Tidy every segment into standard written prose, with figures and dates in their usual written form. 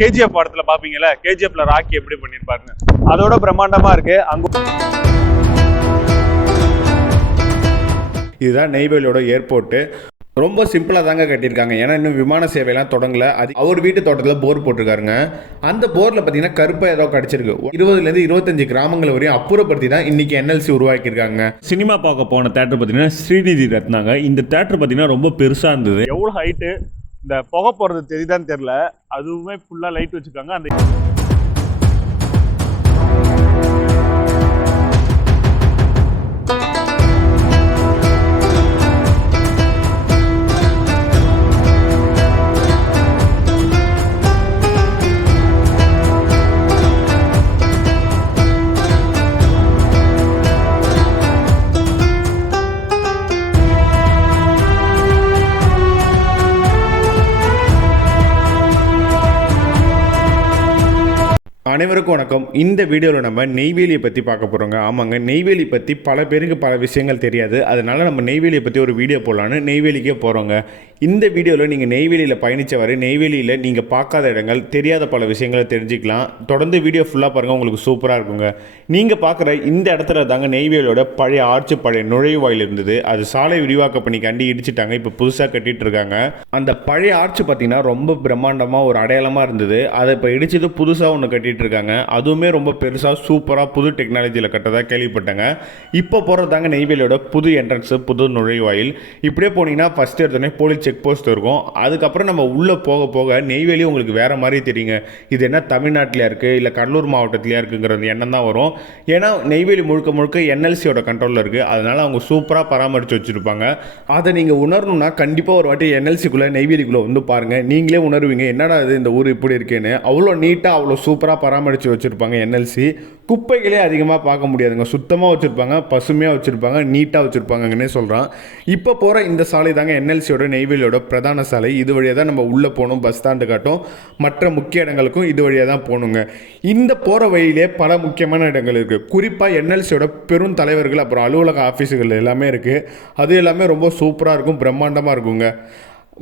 KGF படத்துல பாப்பீங்கல்ல, கேஜிஎஃப்ல ராக்கி எப்படி பண்ணிருப்பாருங்க, அதோட பிரம்மாண்டமா இருக்கு. அங்க இதுதான் நெய்வேலியோட ஏர்போர்ட்டு. ரொம்ப சிம்பிளாக தாங்க கட்டியிருக்காங்க. ஏன்னா இன்னும் விமான சேவையெல்லாம் தொடங்கல. அது அவர் வீட்டு தோட்டத்தில் போர் போட்டிருக்காருங்க. அந்த போரில் பார்த்தீங்கன்னா கருப்பாக ஏதோ கிடச்சிருக்கு. 20லேருந்து 25 கிராமங்கள் வரையும் அப்புறப்படுத்தி தான் இன்னைக்கு என்எல்சி உருவாக்கியிருக்காங்க. சினிமா பார்க்க போன தேட்டர் பார்த்தீங்கன்னா ஸ்ரீநிதி ரத்னாங்க. இந்த தேட்டர் பார்த்தீங்கன்னா ரொம்ப பெருசாக இருந்தது. எவ்வளோ ஹைட்டு, இந்த புகை போகிறது தெரியுதான்னு தெரியல, அதுவுமே ஃபுல்லாக லைட் வச்சுருக்காங்க. அந்த அனைவருக்கும் வணக்கம். இந்த வீடியோவில் நம்ம நெய்வேலியை பற்றி பார்க்க போகிறோங்க. ஆமாங்க, நெய்வேலி பற்றி பல பேருக்கு பல விஷயங்கள் தெரியாது. அதனால் நம்ம நெய்வேலியை பற்றி ஒரு வீடியோ போடலான்னு நெய்வேலிக்கே போகிறோங்க. இந்த வீடியோவில் நீங்கள் நெய்வேலியில் பயணித்த வரை நெய்வேலியில் நீங்கள் பார்க்காத இடங்கள், தெரியாத பல விஷயங்களை தெரிஞ்சுக்கலாம். தொடர்ந்து வீடியோ ஃபுல்லாக பாருங்கள், உங்களுக்கு சூப்பராக இருக்குங்க. நீங்கள் பார்க்குற இந்த இடத்துல தாங்க நெய்வேலியோட பழைய ஆர்ச்சு, பழைய நுழைவாயில் இருந்தது. அது சாலை விரிவாக்க பண்ணிக்காண்டி இடிச்சிட்டாங்க. இப்போ புதுசாக கட்டிகிட்டு இருக்காங்க. அந்த பழைய ஆர்ச்சு பார்த்திங்கன்னா ரொம்ப பிரம்மாண்டமாக ஒரு அடையாளமாக இருந்தது. அதை இப்போ இடிச்சது புதுசாக ஒன்று கட்டிகிட்டு இருக்காங்க. அதுவுமே ரொம்ப பெருசாக சூப்பராக புது டெக்னாலஜியில் கட்டதாக கேள்விப்பட்டாங்க. இப்போ போகிறதாங்க நெய்வேலியோட புது என்ட்ரன்ஸு, புது நுழைவாயில். இப்படியே போனீங்கன்னா ஃபஸ்ட்டு எடுத்தோடனே போலீஸ் செக் போஸ்ட் இருக்கும். அதுக்கப்புறம் நம்ம உள்ளே போக போக நெய்வேலி உங்களுக்கு வேறு மாதிரி தெரியுங்க. இது என்ன தமிழ்நாட்டில் இருக்குது இல்லை கடலூர் மாவட்டத்திலே இருக்குங்கிற எண்ணம் தான் வரும். ஏன்னா நெய்வேலி முழுக்க முழுக்க என்எல்சியோட கண்ட்ரோலில் இருக்குது. அதனால் அவங்க சூப்பராக பராமரித்து வச்சுருப்பாங்க. அதை நீங்கள் உணரணும்னா கண்டிப்பாக ஒரு வாட்டி என்எல்சிக்குள்ளே நெய்வேலிக்குள்ளே வந்து பாருங்கள். நீங்களே உணர்வீங்க, என்னடா இது இந்த ஊர் இப்படி இருக்கேன்னு. அவ்வளோ நீட்டாக அவ்வளோ சூப்பராக பராமரித்து வச்சுருப்பாங்க என்எல்சி. குப்பைகளே அதிகமாக பார்க்க முடியாதுங்க. சுத்தமாக வச்சுருப்பாங்க, பசுமையாக வச்சுருப்பாங்க, நீட்டாக வச்சுருப்பாங்கன்னே சொல்கிறான். இப்போ போகிற இந்த சாலை தாங்க என்எல்சியோட நெய்வேலியோட பிரதான சாலை. இது வழியாக தான் நம்ம உள்ளே போகணும். பஸ் ஸ்டாண்டு காட்டும், மற்ற முக்கிய இடங்களுக்கும் இது வழியாக தான் போகணுங்க. இந்த போகிற வழியிலே பல முக்கியமான இடங்கள் இருக்குது. குறிப்பாக என்எல்சியோட பெரும் தலைவர்கள், அப்புறம் அலுவலக ஆஃபீஸுகள் எல்லாமே இருக்குது. அது எல்லாமே ரொம்ப சூப்பராக இருக்கும், பிரம்மாண்டமாக இருக்குங்க.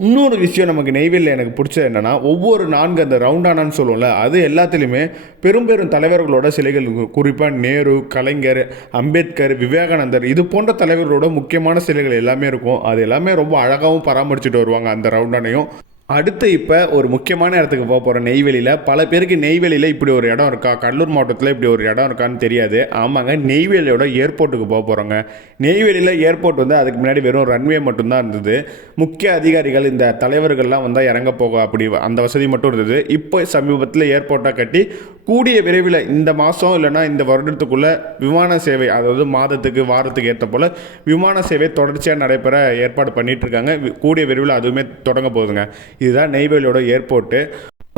இன்னொரு விஷயம் நமக்கு நெய்வேலியில் எனக்கு பிடிச்சது என்னென்னா, ஒவ்வொரு 4 அந்த ரவுண்டானான்னு சொல்லுவோம்ல, அது எல்லாத்துலேயுமே பெரும் பெரும் தலைவர்களோட சிலைகள் இருக்கும். குறிப்பாக நேரு, கலைஞர், அம்பேத்கர், விவேகானந்தர், இது போன்ற தலைவர்களோட முக்கியமான சிலைகள் எல்லாமே இருக்கும். அது எல்லாமே ரொம்ப அழகாகவும் பராமரிச்சுட்டு வருவாங்க அந்த ரவுண்டானையும். அடுத்து இப்போ ஒரு முக்கியமான இடத்துக்கு போக போகிறோம் நெய்வேலியில். பல பேருக்கு நெய்வேலியில் இப்படி ஒரு இடம் இருக்கா, கடலூர் மாவட்டத்தில் இப்படி ஒரு இடம் இருக்கான்னு தெரியாது. ஆமாங்க, நெய்வேலியோட ஏர்போர்ட்டுக்கு போக போகிறோங்க. நெய்வேலியில் ஏர்போர்ட் வந்து அதுக்கு முன்னாடி வெறும் ரன்வே மட்டும்தான் இருந்தது. முக்கிய அதிகாரிகள், இந்த தலைவர்கள்லாம் வந்தால் இறங்க போக அப்படி அந்த வசதி மட்டும் இருந்தது. இப்போ சமீபத்தில் ஏர்போர்ட்டாக கட்டி கூடிய விரைவில் இந்த மாதம் இல்லைனா இந்த வருடத்துக்குள்ளே விமான சேவை, அதாவது மாதத்துக்கு வாரத்துக்கு ஏற்ற போல் விமான சேவை தொடர்ச்சியாக நடைபெற ஏற்பாடு பண்ணிகிட்ருக்காங்க. கூடிய விரைவில் அதுவுமே தொடங்க போகுதுங்க. இதுதான் நெய்வேலியோட ஏர்போர்ட்டு.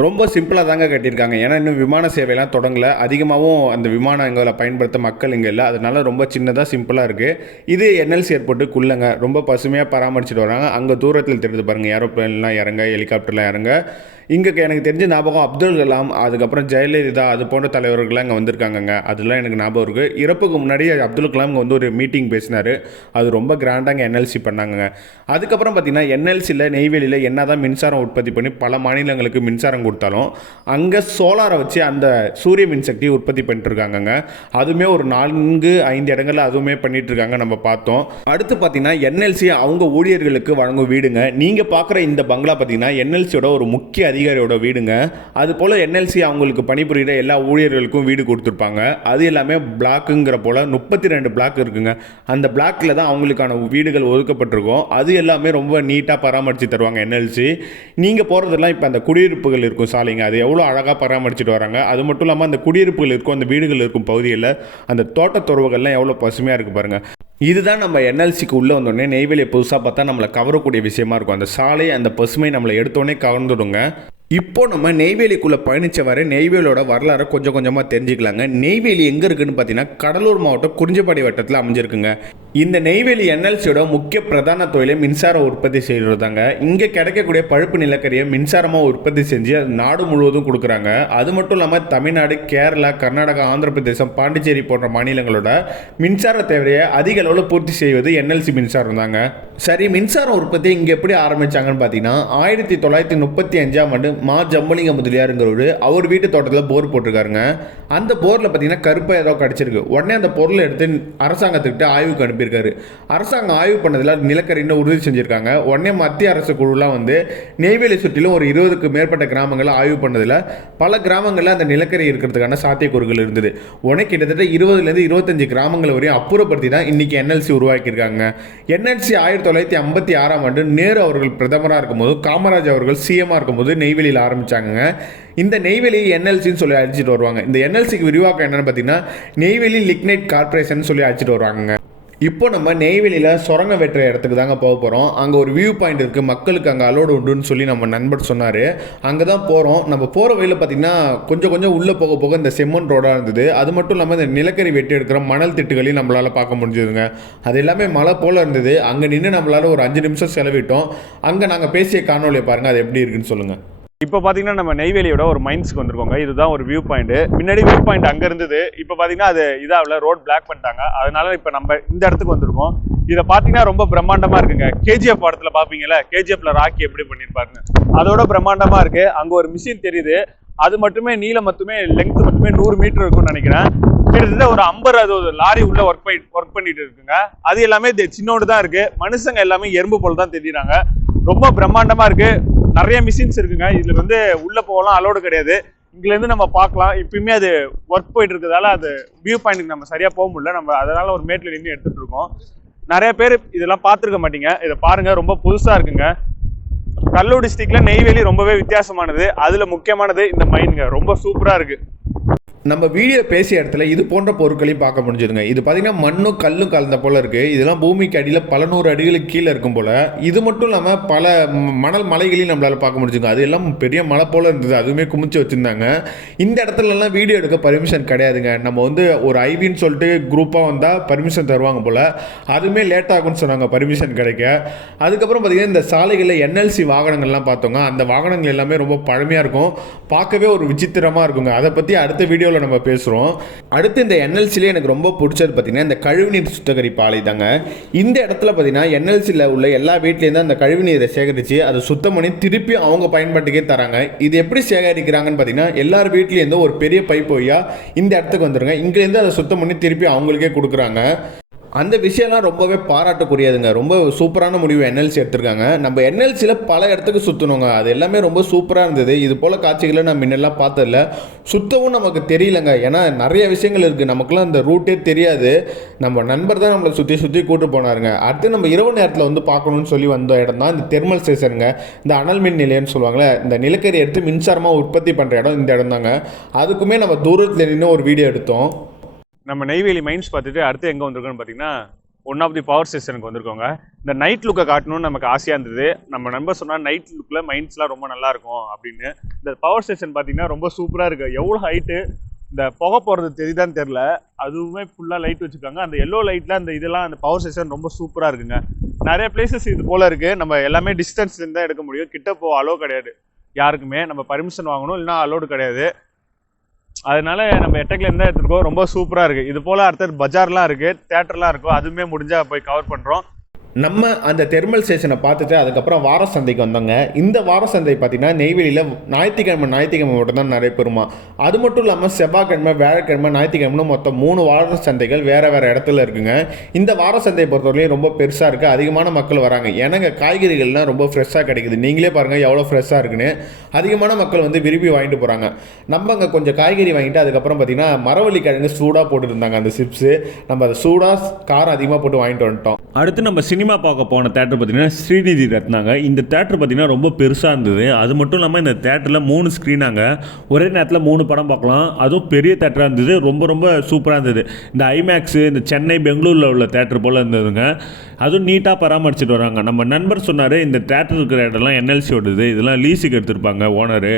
ரொம்ப சிம்பிளாக தாங்க கட்டியிருக்காங்க. ஏன்னா இன்னும் விமான சேவையெல்லாம் தொடங்கலை. அதிகமாகவும் அந்த விமானங்களை பயன்படுத்த மக்கள் இங்கே இல்லை. அதனால ரொம்ப சின்னதாக சிம்பிளாக இருக்குது. இது என்எல்சி ஏர்போர்ட்டுக்குள்ளங்க. ரொம்ப பசுமையாக பராமரிச்சுட்டு வராங்க. அங்கே தூரத்தில் தெரிஞ்சு பாருங்கள், ஏரோப்ளேன்லாம் இறங்க, ஹெலிகாப்டர்லாம் இறங்க. இங்கே எனக்கு தெரிஞ்ச ஞாபகம் அப்துல் கலாம், அதுக்கப்புறம் ஜெயலலிதா, அது போன்ற தலைவர்கள்லாம் இங்கே வந்திருக்காங்க. அதெல்லாம் எனக்கு ஞாபகம் இருக்குது. இறப்புக்கு முன்னாடி அப்துல் கலாம் இங்கே வந்து ஒரு மீட்டிங் பேசினார். அது ரொம்ப கிராண்டாக என்எல்சி பண்ணாங்க. அதுக்கப்புறம் பார்த்திங்கன்னா என்எல்சியில் நெய்வேலியில் என்ன தான் மின்சாரம் உற்பத்தி பண்ணி பல மாநிலங்களுக்கு மின்சாரம் கொடுத்தாலும் அங்கே சோலாரை வச்சு அந்த சூரிய மின்சக்தி உற்பத்தி பண்ணிட்டுருக்காங்கங்க. அதுவுமே ஒரு 4-5 இடங்களில் அதுவுமே பண்ணிகிட்ருக்காங்க, நம்ம பார்த்தோம். அடுத்து பார்த்திங்கன்னா என்எல்சி அவங்க ஊழியர்களுக்கு வழங்கும் வீடுங்க. நீங்கள் பார்க்குற இந்த பங்களா பார்த்திங்கன்னா என்எல்சியோட ஒரு முக்கிய அதிகாரியோட வீடுங்க. அது போல் என்எல்சி அவங்களுக்கு பணிபுரிகிற எல்லா ஊழியர்களுக்கும் வீடு கொடுத்துருப்பாங்க. அது எல்லாமே பிளாக்குங்கிற போல் 32 பிளாக் இருக்குங்க. அந்த பிளாக்கில் தான் அவங்களுக்கான வீடுகள் ஒதுக்கப்பட்டிருக்கும். அது எல்லாமே ரொம்ப நீட்டாக பராமரித்து தருவாங்க என்எல்சி. நீங்கள் போகிறதெல்லாம் இப்போ அந்த குடியிருப்புகள் இருக்கும் சாலைங்க, அது எவ்வளோ அழகாக பராமரிச்சுட்டு வராங்க. அது மட்டும் இல்லாமல் அந்த குடியிருப்புகள் இருக்கும், அந்த வீடுகள் இருக்கும் பகுதியில் அந்த தோட்டத்துறவுகள்லாம் எவ்வளோ பசுமையாக இருக்குது பாருங்கள். இதுதான் நம்ம என்எல்சிக்கு உள்ளே வந்தோடனே நெய்வேலியை புதுசாக பார்த்தா நம்மளை கவரக்கூடிய விஷயமா இருக்கும். அந்த சாலை, அந்த பசுமை நம்மளை எடுத்தோடனே கவர்ந்துடுங்க. இப்போ நம்ம நெய்வேலிக்குள்ளே பயணித்த வரை நெய்வேலியோட வரலாறு கொஞ்சம் கொஞ்சமாக தெரிஞ்சுக்கலாங்க. நெய்வேலி எங்கே இருக்குதுன்னு பார்த்தீங்கன்னா கடலூர் மாவட்டம் குறிஞ்சிப்பாடி வட்டத்தில் அமைஞ்சிருக்குங்க. இந்த நெய்வேலி என்எல்சியோட முக்கிய பிரதான தொழிலை மின்சார உற்பத்தி செய்கிறதாங்க. இங்கே கிடைக்கக்கூடிய பழுப்பு நிலக்கரியை மின்சாரமாக உற்பத்தி செஞ்சு அது நாடு முழுவதும் கொடுக்குறாங்க. அது மட்டும் இல்லாமல் தமிழ்நாடு, கேரளா, கர்நாடகா, ஆந்திர பிரதேசம், பாண்டிச்சேரி போன்ற மாநிலங்களோட மின்சார தேவையை அதிக அளவில் பூர்த்தி செய்வது என்எல்சி மின்சாரம் தாங்க. சரி, மின்சார உற்பத்தி இங்கே எப்படி ஆரம்பித்தாங்கன்னு பார்த்தீங்கன்னா 1935ஆம் ஆண்டு மா ஜம்பலிங்க முதலியாருங்கிறவர் அவர் வீட்டு தோட்டத்தில் போர் போட்டிருக்காருங்க. அந்த போரில் பார்த்தீங்கன்னா கருப்பாக ஏதோ கிடச்சிருக்கு. உடனே அந்த பொருளை எடுத்து அரசாங்கத்துக்கிட்ட ஆய்வுக்கு அனுப்பியிருக்காரு. அரசாங்கம் ஆய்வு பண்ணதில் நிலக்கரின்னு உறுதி செஞ்சுருக்காங்க. உடனே மத்திய அரசு குழுலாம் வந்து நெய்வேலி சுற்றிலும் ஒரு 20க்கு மேற்பட்ட கிராமங்களை ஆய்வு பண்ணதில் பல கிராமங்களில் அந்த நிலக்கரி இருக்கிறதுக்கான சாத்தியக்கூறுகள் இருந்தது. உடனே கிட்டத்தட்ட 20லேருந்து 25 கிராமங்கள் வரையும் அப்புறப்படுத்தி தான் இன்றைக்கி என்எல்சி உருவாக்கியிருக்காங்க. என்எல்சி 1956ஆம் ஆண்டு நேரு அவர்கள் பிரதமராக இருக்கும்போது காமராஜ் அவர்கள் சிஎம்மாக இருக்கும்போது நெய்வேலியில் ஆரம்பித்தாங்க. இந்த நெய்வேலி என்எல்சின்னு சொல்லி அழைச்சிட்டு வருவாங்க. இந்த என்எல்சிக்கு விரிவாக்கம் என்னென்னு பார்த்தீங்கன்னா நெய்வேலி லிக்னைட் கார்பரேஷன் சொல்லி அழைச்சிட்டு வருவாங்க. இப்போ நம்ம நெய்வேலியில் சுரங்க வெட்டுற இடத்துக்கு தாங்க போக போகிறோம். அங்கே ஒரு வியூ பாயிண்ட் இருக்குது, மக்களுக்கு அங்கே அலோடு உண்டுன்னு சொல்லி நம்ம நண்பர் சொன்னார். அங்கே தான் போகிறோம். நம்ம போகிற வழியில் பார்த்திங்கன்னா கொஞ்சம் உள்ளே போக போக இந்த செம்மண் ரோடாக இருந்தது. அது மட்டும் இல்லாமல் இந்த நிலக்கரி வெட்டி எடுக்கிற மணல் திட்டுகளையும் நம்மளால் பார்க்க முடிஞ்சதுங்க. அது எல்லாமே மழை போல் இருந்தது. அங்கே நின்று நம்மளால் ஒரு 5 நிமிஷம் செலவிட்டோம். அங்கே நாங்கள் பேசிய காணொலியை பாருங்கள், அது எப்படி இருக்குன்னு சொல்லுங்கள். இப்போ பார்த்தீங்கன்னா நம்ம நெய்வேலியோட ஒரு மைன்ஸ்க்கு வந்திருக்கோங்க. இதுதான் ஒரு வியூ பாயிண்ட். முன்னாடி வியூ பாயிண்ட் அங்கே இருந்தது. இப்போ பார்த்தீங்கன்னா அது இதாகல, ரோட் பிளாக் பண்ணிட்டாங்க. அதனால இப்போ நம்ம இந்த இடத்துக்கு வந்திருக்கோம். இதை பார்த்தீங்கன்னா ரொம்ப பிரம்மாண்டமாக இருக்குங்க. கேஜிஎஃப் படத்தில் பார்ப்பீங்களா, கேஜிஎஃப்ல ராக்கி எப்படி பண்ணியிருப்பாருங்க, அதோட பிரம்மாண்டமாக இருக்கு. அங்கே ஒரு மிஷின் தெரியுது. அது மட்டுமே நீளம் மட்டுமே லெங்க் மட்டுமே 100 மீட்டர் இருக்கும்னு நினைக்கிறேன். கிட்டத்தட்ட ஒரு 50-60 லாரி உள்ள ஒர்க் பண்ணிட்டு இருக்குங்க. அது எல்லாமே சின்னோடு தான் இருக்கு. மனுஷங்க எல்லாமே எறும்பு போல தான் தெரியுறாங்க. ரொம்ப பிரம்மாண்டமா இருக்கு. நிறைய மிஷின்ஸ் இருக்குங்க. இதுல வந்து உள்ள போகலாம், அலோடு கிடையாது. இங்க இருந்து நம்ம பார்க்கலாம். இப்பயுமே அது ஒர்க் போயிட்டு இருக்கிறதால அது வியூ பாயிண்ட்டுக்கு நம்ம சரியா போக முடியல. நம்ம அதனால ஒரு மேட்ல நின்று எடுத்துட்டு இருக்கோம். நிறைய பேர் இதெல்லாம் பார்த்துருக்க மாட்டீங்க. இதை பாருங்க, ரொம்ப புதுசா இருக்குங்க. கடலூர் டிஸ்ட்ரிக்ட்ல நெய்வேலி ரொம்பவே வித்தியாசமானது. அதுல முக்கியமானது இந்த மைன்ங்க. ரொம்ப சூப்பரா இருக்கு. நம்ம வீடியோ பேசிய இடத்துல இது போன்ற பொருட்களையும் பார்க்க முடிஞ்சதுங்க. இது பார்த்தீங்கன்னா மண்ணும் கல்லும் கலந்த போல் இருக்குது. இதெல்லாம் பூமிக்கு அடியில் பல 100 அடிகளுக்கு கீழே இருக்கும் போல். இது மட்டும் இல்லாமல் பல மணல் மலைகளையும் நம்மளால் பார்க்க முடிஞ்சுங்க. அது எல்லாம் பெரிய மலை போல் இருந்தது. அதுவுமே குமிச்சு வச்சுருந்தாங்க. இந்த இடத்துலலாம் வீடியோ எடுக்க பர்மிஷன் கிடையாதுங்க. நம்ம வந்து ஒரு ஐவின்னு சொல்லிட்டு குரூப்பாக வந்தால் பர்மிஷன் தருவாங்க போல். அதுவுமே லேட் ஆகும்னு சொன்னாங்க பர்மிஷன் கிடைக்க. அதுக்கப்புறம் பார்த்திங்கன்னா இந்த சாலைகளில் என்எல்சி வாகனங்கள்லாம் பார்த்தோங்க. அந்த வாகனங்கள் எல்லாமே ரொம்ப பழமையாக இருக்கும். பார்க்கவே ஒரு விசித்திரமாக இருக்குங்க. அதை பற்றி அடுத்த வீடியோ நம்ம பேசுகிறோம். அடுத்து இந்த என்எல்சிலே எனக்கு ரொம்ப பிடிச்சது பார்த்தீங்கன்னா இந்த கழிவுநீர் சுத்திகரிப்பு ஆலை தாங்க. இந்த இடத்துல பார்த்தீங்கன்னா என்எல்சியில் உள்ள எல்லா வீட்லேயும் தான் அந்த கழிவுநீரை சேகரித்து அதை சுத்தம் பண்ணி திருப்பி அவங்க பயன்பாட்டுக்கே தராங்க. இது எப்படி சேகரிக்கிறாங்கன்னு பார்த்தீங்கன்னா எல்லார் வீட்லேருந்தும் ஒரு பெரிய பைப் வழியா இந்த இடத்துக்கு வந்துருங்க. இங்கேருந்து அதை சுத்தம் பண்ணி திருப்பி அவங்களுக்கே கொடுக்குறாங்க. அந்த விஷயம்லாம் ரொம்பவே பாராட்டக்கூடியதுங்க. ரொம்ப சூப்பரான முடிவு என்எல்சி எடுத்திருக்காங்க. நம்ம என்எல்சியில் பல இடத்துக்கு சுற்றணுங்க. அது எல்லாமே ரொம்ப சூப்பராக இருந்தது. இது போல் காட்சிகளை நான் முன்னெல்லாம் பார்த்ததில்ல. சுத்தவும் நமக்கு தெரியலங்க. ஏன்னா நிறைய விஷயங்கள் இருக்குது. நமக்குலாம் இந்த ரூட்டே தெரியாது. நம்ம நண்பர் தான் நம்மளை சுற்றி கூட்டு போனாருங்க. அடுத்து நம்ம இரவு நேரத்தில் வந்து பார்க்கணுன்னு சொல்லி வந்த இடம் தான் இந்த தெர்மல் ஸ்டேஷனுங்க. இந்த அனல் மின் நிலையம்னு சொல்லுவாங்களே, இந்த நிலக்கரி எடுத்து மின்சாரமாக உற்பத்தி பண்ணுற இடம் இந்த இடம் தாங்க. அதுக்குமே நம்ம தூரத்தில் நின்று ஒரு வீடியோ எடுத்தோம். நம்ம நெய்வேலி மைன்ஸ் பார்த்துட்டு அடுத்து எங்கே வந்திருக்கோன்னு பார்த்தீங்கன்னா ஒன் ஆஃப் தி பவர் ஸ்டேஷனுக்கு வந்திருக்கோங்க. இந்த நைட் லுக்கை காட்டணும்னு நமக்கு ஆசையாக இருந்தது. நம்ம நண்பர் சொன்னால் நைட் லுக்கில் மைன்ஸ்லாம் ரொம்ப நல்லாயிருக்கும் அப்படின்னு. இந்த பவர் ஸ்டேஷன் பார்த்தீங்கன்னா ரொம்ப சூப்பராக இருக்குது. எவ்வளோ ஹைட்டு, இந்த புகை போகிறது தெரியுதான்னு தெரில. அதுவுமே ஃபுல்லாக லைட் வச்சுருக்காங்க. அந்த எல்லோ லைட்டில் அந்த இதெல்லாம் அந்த பவர் ஸ்டேஷன் ரொம்ப சூப்பராக இருக்குங்க. நிறைய பிளேசஸ் இது போல் இருக்குது. நம்ம எல்லாமே டிஸ்டன்ஸ்லேருந்து தான் எடுக்க முடியும். கிட்ட போ அலோ கிடையாது யாருக்குமே. நம்ம பர்மிஷன் வாங்கணும், இல்லைனா அலோடு கிடையாது. அதனால நம்ம எட்டக்கில் இருந்தால் எடுத்துருக்கோம். ரொம்ப சூப்பராக இருக்குது. இது போல் அடுத்தது பஜார்லாம் இருக்குது, தேட்டர்லாம் இருக்கும். அதுவுமே முடிஞ்சால் போய் கவர் பண்ணுறோம். நம்ம அந்த தெர்மல் ஸ்டேஷனை பார்த்துட்டு அதுக்கப்புறம் வார சந்தைக்கு வந்தோங்க. இந்த வார சந்தை பார்த்தீங்கன்னா நெய்வேலியில் ஞாயிற்றுக்கிழமை மட்டும் தான் நடைபெறுமா. அது மட்டும் இல்லாமல் செவ்வாய்க்கிழமை, வியாழக்கிழமை, ஞாயிற்றுக்கிழமை மொத்தம் 3 வார சந்தைகள் வேறு இடத்துல இருக்குங்க. இந்த வார சந்தையை பொறுத்தவரையும் ரொம்ப பெருசாக இருக்குது. அதிகமான மக்கள் வராங்க. ஏன்னாங்க காய்கறிகள்லாம் ரொம்ப ஃப்ரெஷ்ஷாக கிடைக்குது. நீங்களே பாருங்கள் எவ்வளோ ஃப்ரெஷ்ஷாக இருக்குன்னு. அதிகமான மக்கள் வந்து விரும்பி வாங்கிட்டு போகிறாங்க. நம்ம அங்கே கொஞ்சம் காய்கறி வாங்கிட்டு அதுக்கப்புறம் பார்த்தீங்கன்னா மரவள்ளி கிழங்கு சூடாக போட்டுருந்தாங்க அந்த சிப்ஸு. நம்ம அதை சூடாக காரம் அதிகமாக போட்டு வாங்கிட்டு வந்துட்டோம். அடுத்து நம்ம சினிமா பார்க்க போன தேட்டர் பார்த்தீங்கன்னா ஸ்ரீநிதி ரத்னாங்க. இந்த தேட்டர் பார்த்தீங்கன்னா ரொம்ப பெருசாக இருந்தது. அது மட்டும் இல்லாமல் இந்த தேட்டரில் 3 ஸ்க்ரீனாங்க. ஒரே நேரத்தில் 3 படம் பார்க்கலாம். அதுவும் பெரிய தேட்டராக இருந்தது. ரொம்ப சூப்பராக இருந்தது. இந்த ஐமேக்ஸு, இந்த சென்னை, பெங்களூரில் உள்ள தேட்டர் போல் இருந்ததுங்க. அதுவும் நீட்டாக பராமரிச்சுட்டு வராங்க. நம்ம நண்பர் சொன்னார் இந்த தேட்டர் இருக்கிற இடம்லாம் என்எல்சி ஓடுது, இதெல்லாம் லீஸுக்கு எடுத்துருப்பாங்க ஓனரு.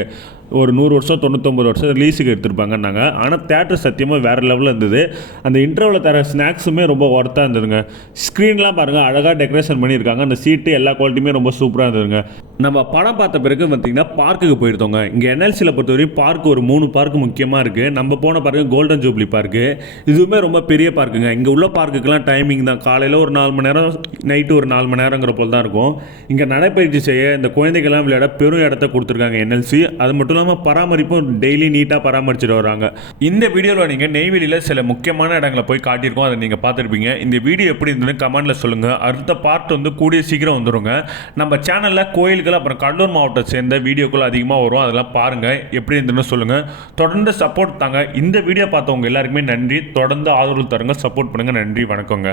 ஒரு 100 வருஷம் 99 வருஷம் லீஸுக்கு எடுத்திருப்பாங்கன்னாங்க. ஆனால் தேட்டர் சத்தியமாக வேறு லெவலில் இருந்தது. அந்த இன்டர்வலில் தர ஸ்நாக்ஸுமே ரொம்ப ஒர்த்தாக இருந்ததுங்க. ஸ்க்ரீன்லாம் பாருங்கள் அழகாக டெக்கரேஷன் பண்ணியிருக்காங்க. அந்த சீட்டு எல்லா குவாலிட்டியுமே ரொம்ப சூப்பராக இருந்ததுங்க. நம்ம படம் பார்த்த பிறகு பார்த்திங்கன்னா பார்க்குக்கு போயிருந்தோங்க. இங்கே என்எல்சியில் பொறுத்தவரைக்கும் பார்க் ஒரு 3 பார்க்கு முக்கியமாக இருக்குது. நம்ம போன பாருங்க கோல்டன் ஜூப்ளி பார்க்கு. இதுவுமே ரொம்ப பெரிய பார்க்குங்க. இங்கே உள்ள பார்க்குக்கெல்லாம் டைமிங் தான். காலையில் ஒரு 4 மணி நேரம், நைட்டு ஒரு 4 மணி நேரங்கிற போல் தான் இருக்கும். இங்கே நடைப்பயிற்சி செய்ய இந்த குழந்தைகள்லாம் விளையாட பெரும் இடத்த கொடுத்துருக்காங்க என்எல்சி. அது மட்டும் இல்லாமல் பராமரிப்பும் டெய்லி நீட்டாக பராமரிச்சுட்டு வராங்க. இந்த வீடியோவில் நீங்கள் நெய்வேலியில் சில முக்கியமான இடங்களை போய் காட்டியிருக்கோம். அதை நீங்கள் பார்த்துருப்பீங்க. இந்த வீடியோ எப்படி இருந்ததுன்னு கமெண்ட்டில் சொல்லுங்கள். அடுத்த பார்ட் வந்து கூடிய சீக்கிரம் வந்துடுங்க. நம்ம சேனலில் கோயில்கள் அப்புறம் கடலூர் மாவட்டத்தை சேர்ந்த வீடியோக்கள் அதிகமாக வரும். அதெல்லாம் பாருங்கள், எப்படி இருந்ததுன்னு சொல்லுங்கள். தொடர்ந்து சப்போர்ட் தாங்க. இந்த வீடியோ பார்த்தவங்க எல்லாருக்குமே நன்றி. தொடர்ந்து ஆதரவு தருங்க, சப்போர்ட் பண்ணுங்கள். நன்றி, வணக்கங்க.